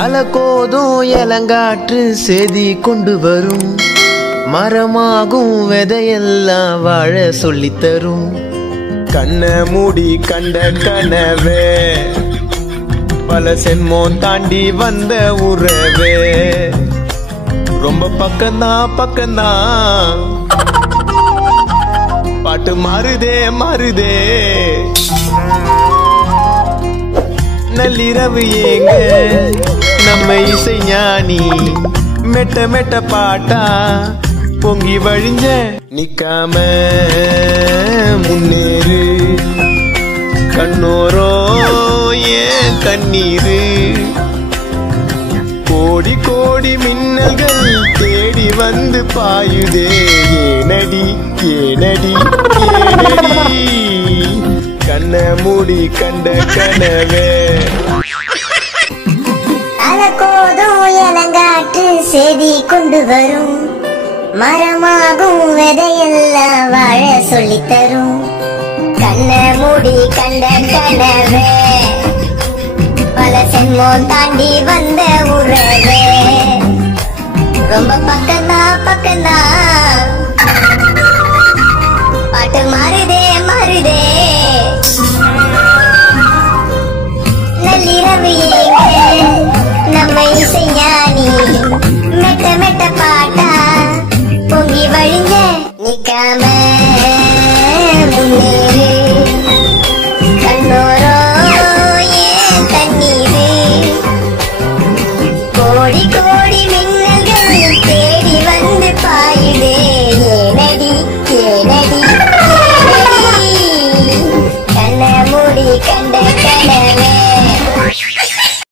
அலகோதும் இளங்காற்று செய்தி கொண்டு வரும், மரமாகும் விதையெல்லாம் வாழ சொல்லித்தரும். கண்ண மூடி கண்ட கனவே பல சென்மோன் தாண்டி வந்த உறவே, ரொம்ப பக்கம்தான் பக்கம்தான் பாட்டு மாறுதே மாறுதே. நள்ளிரவு ஏங்க நம்ம இசை ஞானி மெட்ட மெட்ட பாட்டா பொங்கி வழிஞ்ச நிக்காம முன்னேறு கண்ணோரோ ஏன் கண்ணீரு. கோடி கோடி மின்னல்கள் தேடி வந்து பாயுதே, ஏனடி ஏனடி ஏனடி கண்ண மூடி கண்ட கனவே. அலகோதும் இளங்காற்று செய்தி கொண்டு வரும், மரமாகும் விதையெல்லாம் வாழ சொல்லித்தரும். கண்ண மூடி கண்ட கனவே பல சென்மோன் தாண்டி வந்த உறவே, ரொம்ப பக்கம்தான் பக்கம்தான் பாட்டு மாறுதே மாறுதே.